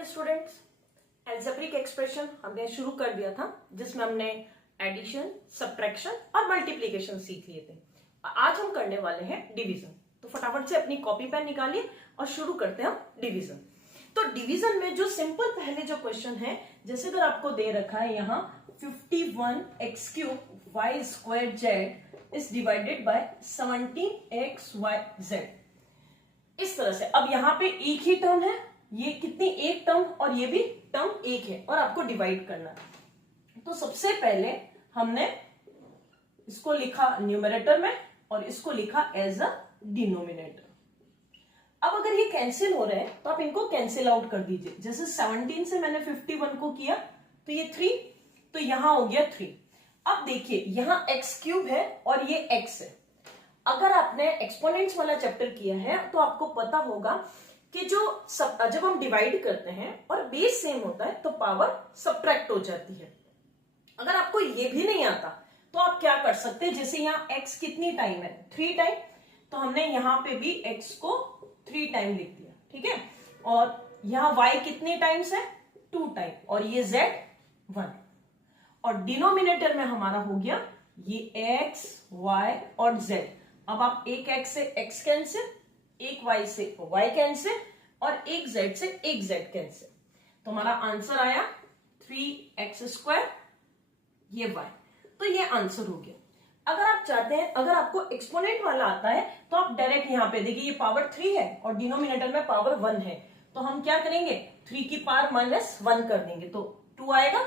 Morning students. Algebraic expression हमने शुरू कर दिया था जिसमें हमने एडिशन, सब्ट्रैक्शन और मल्टीप्लिकेशन सीख लिए थे। आज हम करने वाले हैं डिवीजन। तो फटाफट से अपनी कॉपी पेन निकालिए और शुरू करते हैं हम डिवीजन। तो डिवीजन में जो सिंपल पहले जो क्वेश्चन है, जैसे अगर आपको दे रखा है यहाँ 51x³ y² z is divided by 17xyz, इस तरह से। अब यहाँ पे एक ही टर्म है, ये कितनी एक टर्म और ये भी टर्म एक है और आपको डिवाइड करना है। तो सबसे पहले हमने इसको लिखा न्यूमरेटर में और इसको लिखा एज अ डिनोमिनेटर। अब अगर ये कैंसिल हो रहे हैं तो आप इनको कैंसिल आउट कर दीजिए। जैसे 17 से मैंने 51 को किया तो ये 3, तो यहां हो गया 3। अब देखिए यहां x³ है और ये x है। अगर आपने एक्सपोनेंट्स वाला चैप्टर किया है तो आपको पता होगा कि जब हम डिवाइड करते हैं और बेस सेम होता है तो पावर सब्ट्रैक्ट हो जाती है। अगर आपको ये भी नहीं आता तो आप क्या कर सकते हैं, जैसे यहाँ x कितनी टाइम है, 3 टाइम, तो हमने यहाँ पे भी x को 3 टाइम लिख दिया, ठीक है। और यहाँ y कितनी टाइम्स है, 2 टाइम, और ये z 1। और डिनोमिनेटर में हमारा हो गया ये x, y और z। अब आप एक x से x कैंसिल, एक y से y कैंसिल और एक z से एक z कैंसिल, तो हमारा आंसर आया 3x², ये y। तो ये आंसर हो गया। अगर आप चाहते हैं, अगर आपको एक्सपोनेंट वाला आता है तो आप डायरेक्ट यहाँ पे देखिए ये पावर 3 है और डिनोमिनेटर में पावर 1 है, तो हम क्या करेंगे 3 की पावर -1 कर देंगे तो 2 आएगा।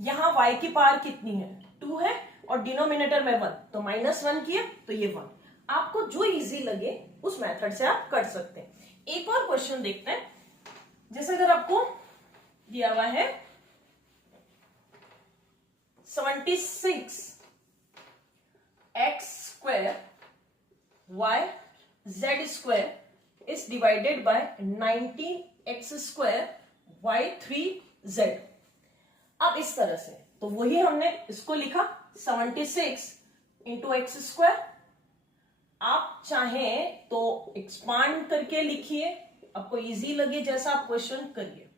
यहाँ y की पावर कितनी है, 2 है और डिनोमिनेटर में 1, तो -1 किया तो ये 1। आपको जो इजी लगे उस मेथड से आप कर सकते हैं। एक और क्वेश्चन देखते हैं। जैसे अगर आपको दिया हुआ है 76x² y² is divided by 19x² y3z। अब इस तरह से, तो वही हमने इसको लिखा 76 इंटू x²। आप चाहें तो एक्सपांड करके लिखिए, आपको इजी लगे जैसा आप क्वेश्चन करिए।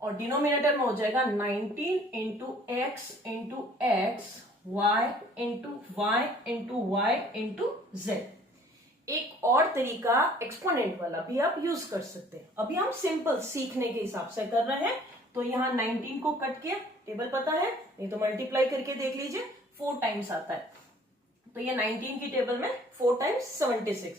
और डिनोमिनेटर में हो जाएगा 19 into X into X, Y into Y into Y into Z. एक और तरीका एक्सपोनेंट वाला भी आप यूज कर सकते हैं। अभी हम सिंपल सीखने के हिसाब से कर रहे हैं। तो यहाँ 19 को कट किया, टेबल पता है, नहीं तो मल्टीप्लाई करके देख लीजिए, 4 टाइम्स आता है। तो ये 19 की टेबल में 4 टाइम्स 76।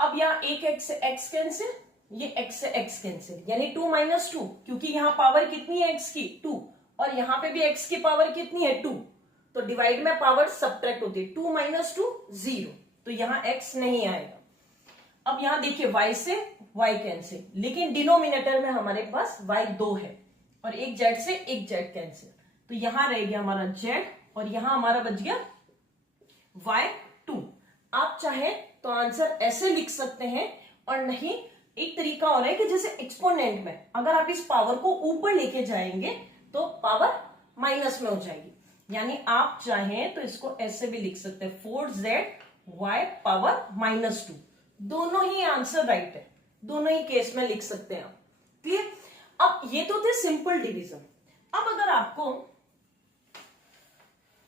अब यहाँ एक x से x कैंसिल, ये x से x कैंसिल, यानी 2 - 2, क्योंकि यहाँ पावर कितनी है x की, 2, और यहाँ पे भी x की पावर कितनी है, 2, तो डिवाइड में पावर सब्ट्रैक्ट होती है, 2 - 2 0, तो यहाँ x नहीं आएगा। अब यहाँ देखिए y से y कैंसिल, लेकिन डिनोमिनेटर में हमारे पास y 2 है और एक z से एक z कैंसिल, तो यहां रह गया हमारा z और यहां हमारा बच गया y2। आप चाहे तो आंसर ऐसे लिख सकते हैं, और नहीं एक तरीका और है कि जैसे एक्सपोनेंट में अगर आप इस पावर को ऊपर लेके जाएंगे तो पावर माइनस में हो जाएगी, यानी आप चाहें तो इसको ऐसे भी लिख सकते हैं 4z y -2। दोनों ही आंसर राइट है, दोनों ही केस में लिख सकते हैं आप। क्लियर। अब ये तो थे सिंपल डिवीजन। अब अगर आपको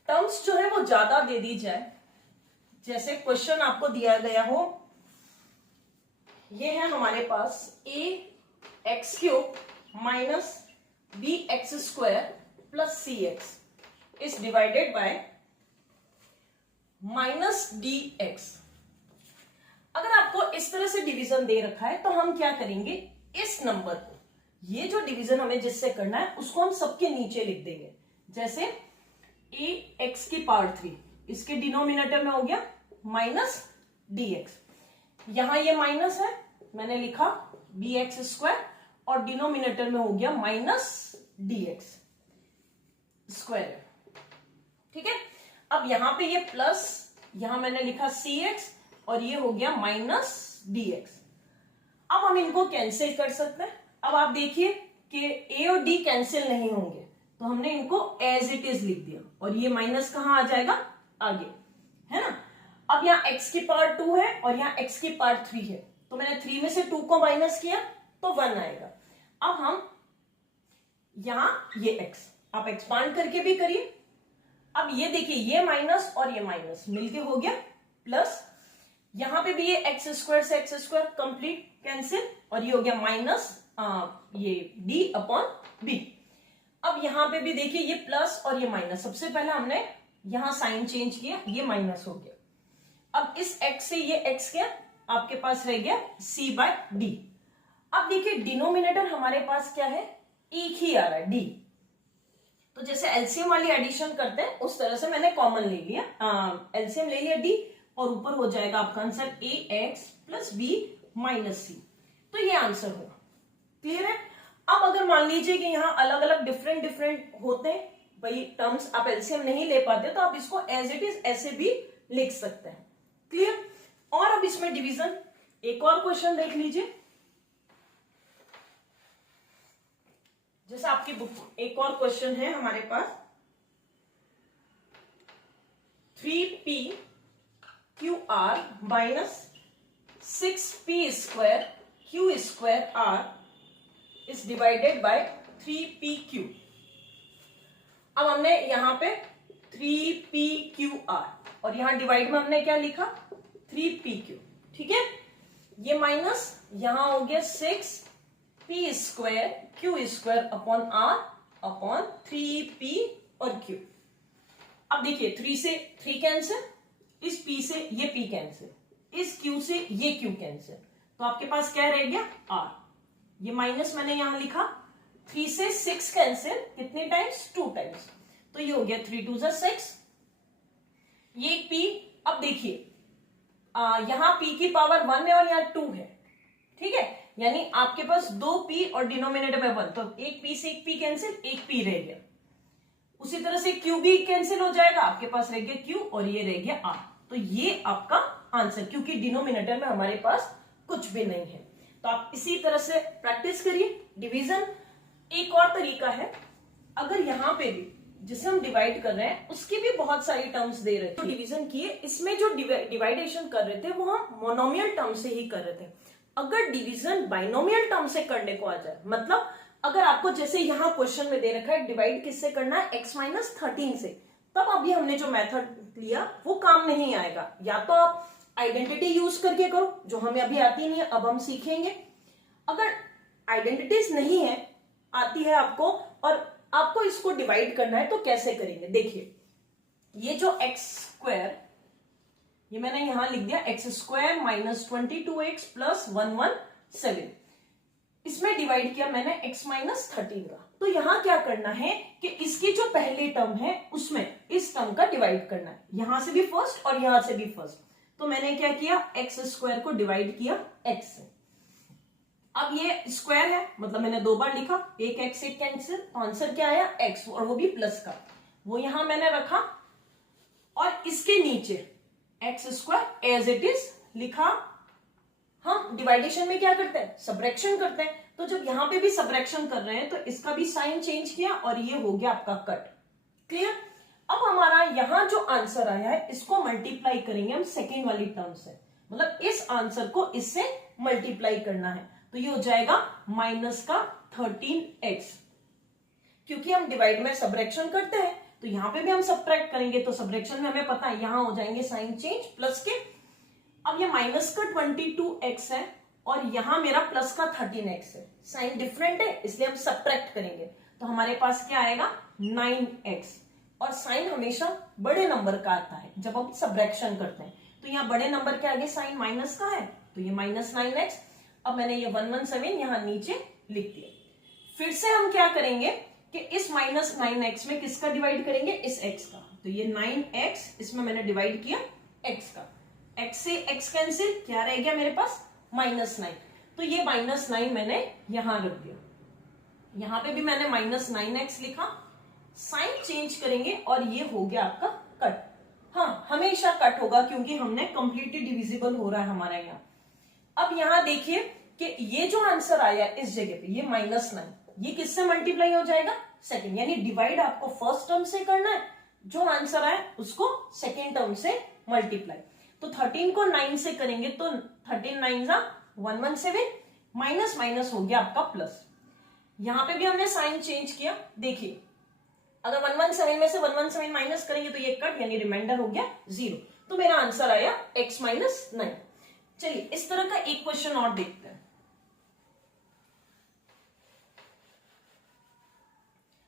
टर्म्स जो है वो ज्यादा दे दी जाए, जैसे क्वेश्चन आपको दिया गया हो, ये है हमारे पास ax³ bx² + cx is divided by -dx। अगर आपको इस तरह से डिवीजन दे रखा है तो हम क्या करेंगे, इस नंबर को, ये जो डिवीजन हमें जिससे करना है उसको हम सबके नीचे लिख देंगे। जैसे ax की पावर 3, इसके डिनोमिनेटर में हो गया -dx, यहां ये माइनस है, मैंने लिखा bx² और डिनोमिनेटर में हो गया -dx², ठीक है। अब यहां पे ये प्लस, यहां मैंने लिखा cx और ये हो गया -dx। अब हम इनको कैंसिल कर सकते हैं। अब आप देखिए कि a और d कैंसिल नहीं होंगे, तो हमने इनको एज इट इज लिख दिया, और ये माइनस कहां आ जाएगा, आगे, है ना। अब यहाँ x की पावर 2 है और यहाँ x की पावर 3 है, तो मैंने 3 में से 2 को माइनस किया तो 1 आएगा। अब हम यहां ये x आप एक्सपांड करके भी करिए। अब ये देखिए, ये माइनस और ये माइनस मिलके हो गया प्लस, यहां पे भी ये एक्स स्क्वायर से एक्स स्क्वायर कंप्लीट कैंसिल, और ये हो गया माइनस ये d अपॉन b। अब यहां पे भी देखिए ये प्लस और ये माइनस, सबसे पहले हमने यहां साइन चेंज किया, ये माइनस हो गया। अब इस x से ये x क्या, आपके पास रह गया c/d। अब देखिए डिनोमिनेटर हमारे पास क्या है, एक ही आ रहा है d, तो जैसे एलसीएम वाली एडिशन करते हैं उस तरह से मैंने कॉमन ले लिया, एलसीएम ले लिया d, और ऊपर हो जाएगा आपका answer ax plus b minus c। तो ये आंसर होगा। क्लियर है। अब अगर मान लीजिए कि यहाँ अलग अलग डिफरेंट होते हैं भाई टर्म्स, आप एलसीएम नहीं ले पाते तो आप इसको एज इट इज ऐसे भी लिख सकते हैं। क्लियर। और अब इसमें डिवीजन, एक और क्वेश्चन देख लीजिए, जैसे आपकी बुक एक और क्वेश्चन है हमारे पास, 3p/QR minus 6p² Q² R is divided by 3pQ। अब हमने यहां पे 3pQR और यहां डिवाइड में हमने क्या लिखा, 3pQ। ठीक है, ये माइनस यहां हो गया 6p² Q² upon R upon 3p और Q। अब देखिए 3 से 3 कैंसिल, इस p से ये p कैंसिल, इस q से ये q कैंसिल, तो आपके पास क्या रह गया r। ये माइनस मैंने यहां लिखा, 3 से 6 कैंसिल कितने टाइम्स, 2 टाइम्स, तो ये हो गया 3 2 6, ये p। अब देखिए यहां p की पावर 1 है और यहां 2 है, ठीक है, यानी आपके पास 2p और डिनोमिनेटर में 1, तो एक p से एक p कैंसिल, एक p रह गया। उसी तरह से q भी कैंसिल हो जाएगा, आपके पास रह गया q और ये रह गया r। तो ये आपका आंसर, क्योंकि डिनोमिनेटर में हमारे पास कुछ भी नहीं है। तो आप इसी तरह से प्रैक्टिस करिए डिवीजन। एक और तरीका है, अगर यहां पे भी जिसे हम डिवाइड कर रहे हैं उसकी भी बहुत सारी टर्म्स दे रहे थे, तो डिवीजन किए, इसमें जो डिवाइडेशन कर रहे थे वो हम मोनोमियल टर्म से ही कर रहे थे। अगर डिवीजन बाइनोमियल टर्म से करने को आ जाए, मतलब अगर आपको जैसे यहां क्वेश्चन में दे रखा है डिवाइड किससे करना है, x माइनस 13 से, तब अभी हमने जो मेथड लिया वो काम नहीं आएगा। या तो आप आइडेंटिटी यूज करके करो, जो हमें अभी आती नहीं है, अब हम सीखेंगे। अगर आइडेंटिटीज नहीं है, आती है आपको और आपको इसको डिवाइड करना है, तो कैसे करेंगे। देखिए ये जो x², ये मैंने यहां लिख दिया x² माइनस 22x प्लस 117, इसमें डिवाइड किया मैंने x माइनस 13 का। तो यहां क्या करना है कि इसकी जो पहली टर्म है उसमें इस टर्म का डिवाइड करना है, यहां से भी फर्स्ट और यहां से भी फर्स्ट। तो मैंने क्या किया, x² को डिवाइड किया x से। अब ये स्क्वायर है, मतलब मैंने 2 बार लिखा, एक x एक कैंसिल, तो आंसर क्या आया x, और वो भी प्लस का, वो यहां मैंने रखा। और इसके नीचे x² एज इट इज लिखा। हम डिवाइडेशन में क्या करते हैं, सबट्रैक्शन करते हैं, तो जब यहां पे भी सबट्रैक्शन कर रहे हैं तो इसका भी साइन चेंज किया और ये हो गया आपका कट। क्लियर। अब हमारा यहां जो आंसर आया है इसको मल्टीप्लाई करेंगे हम सेकेंड वाली टर्म से, मतलब इस आंसर को इससे मल्टीप्लाई करना है, तो ये हो जाएगा माइनस का 13x। क्योंकि हम डिवाइड में सबट्रैक्शन करते हैं तो यहां पे भी हम सबट्रैक्ट करेंगे, तो सबट्रैक्शन में हमें पता है यहां हो जाएंगे साइन चेंज प्लस के। अब ये माइनस का 22x है और यहां मेरा प्लस का 13x है, साइन डिफरेंट है इसलिए हम सबट्रैक्ट करेंगे, तो हमारे पास क्या आएगा 9x। और साइन हमेशा बड़े नंबर का आता है जब हम सबट्रैक्शन करते हैं, तो यहाँ बड़े नंबर के आगे साइन माइनस का है, तो ये माइनस 9x। अब मैंने ये 117 यहां नीचे लिख दिया। फिर से हम क्या करेंगे कि इस माइनस 9x में किसका डिवाइड करेंगे, इस x का, तो ये 9x इसमें मैंने डिवाइड किया x का, x से x कैंसिल, क्या रह गया मेरे पास -9, तो ये -9 मैंने यहां रख दिया। यहां पे भी मैंने -9x लिखा, साइन चेंज करेंगे और ये हो गया आपका कट। हाँ हमेशा कट होगा क्योंकि हमने कंप्लीटली डिविजिबल हो रहा है हमारा यहाँ। अब यहां देखिए कि ये जो आंसर आया इस जगह पे ये -9, ये किससे मल्टीप्लाई हो जाएगा, सेकंड, यानी डिवाइड आपको फर्स्ट टर्म से करना है, जो आंसर आए उसको सेकेंड टर्म से मल्टीप्लाई। तो 13 को 9 से करेंगे तो 13 9 117, माइनस माइनस हो गया आपका प्लस। यहां पे भी हमने साइन चेंज किया। देखिए अगर 117 में से 117 माइनस करेंगे तो ये कट यानी रिमाइंडर हो गया 0। तो मेरा आंसर आया x माइनस 9। चलिए इस तरह का एक क्वेश्चन और देखते हैं।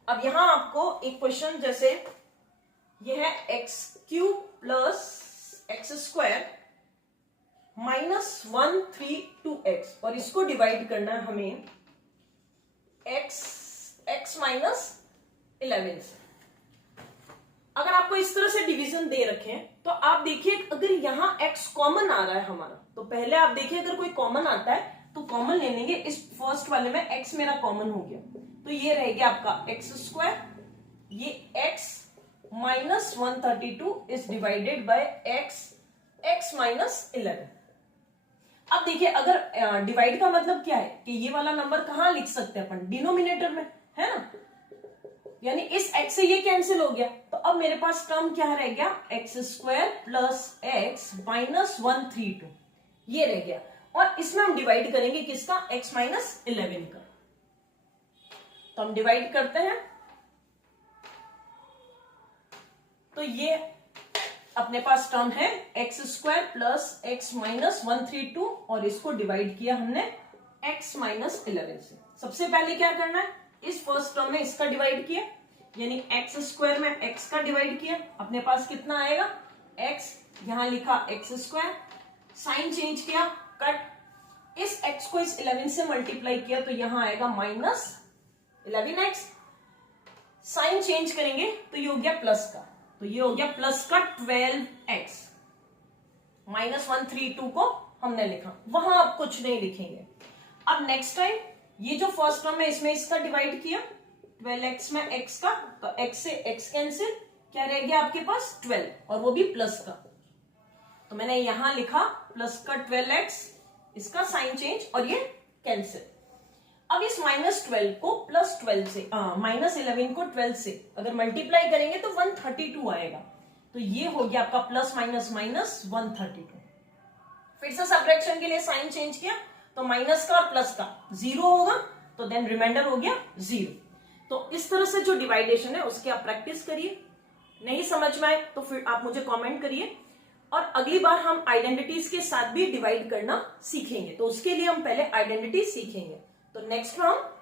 अब यहां आपको एक क्वेश्चन जैसे ये है x cube plus x square minus 132x और इसको डिवाइड करना है हमें x माइनस 11 से। अगर आपको इस तरह से डिवीजन दे रखे हैं तो आप देखिए अगर यहां x कॉमन आ रहा है हमारा, तो पहले आप देखिए अगर कोई कॉमन आता है तो कॉमन ले लेंगे। इस फर्स्ट वाले में x मेरा कॉमन हो गया तो ये रहेगा आपका एक्स स्क्वायर, ये x minus 132 is divided by x minus 11। अब देखिए अगर डिवाइड का मतलब क्या है कि ये वाला नंबर कहां लिख सकते हैं अपन, डिनोमिनेटर में, है ना। यानी इस x से ये कैंसिल हो गया तो अब मेरे पास टर्म क्या रह गया, x square plus x minus 132 ये रह गया। और इसमें हम डिवाइड करेंगे किसका, x माइनस 11 का। तो हम डिवाइड करते हैं तो ये अपने पास टर्म है x square plus x minus 132 और इसको डिवाइड किया हमने x माइनस 11 से। सबसे पहले क्या करना है, इस फर्स्ट टर्म में इसका डिवाइड किया यानी एक्स स्क्वायर में x का डिवाइड किया, अपने पास कितना आएगा x, यहां लिखा एक्स स्क्वायर, साइन चेंज किया कट, इस x को इस 11 से मल्टीप्लाई किया तो यहां आएगा माइनस 11x, साइन चेंज करेंगे तो ये हो गया प्लस का, तो ये हो गया प्लस का 12x, माइनस 132 को हमने लिखा, वहां आप कुछ नहीं लिखेंगे। अब नेक्स्ट टाइम ये जो फर्स्ट टर्म है इसमें इसका डिवाइड किया 12x में x का, तो x से x कैंसिल, क्या रह गया आपके पास 12 और वो भी प्लस का, तो मैंने यहां लिखा प्लस का 12x, इसका साइन चेंज और ये कैंसिल। अब इस माइनस 12 को प्लस 12 से माइनस 11 को 12 से अगर मल्टीप्लाई करेंगे तो 132 आएगा, तो ये हो गया आपका प्लस माइनस माइनस 132। फिर से सब्ट्रैक्शन के लिए साइन चेंज किया तो माइनस का और प्लस का 0 होगा तो देन रिमाइंडर हो गया 0। तो इस तरह से जो डिवाइडेशन है उसकी आप प्रैक्टिस करिए, नहीं समझ में आए तो फिर आप मुझे कमेंट करिए। और अगली बार हम आइडेंटिटीज के साथ भी डिवाइड करना सीखेंगे, तो उसके लिए हम पहले आइडेंटिटी सीखेंगे। तो नेक्स्ट में हम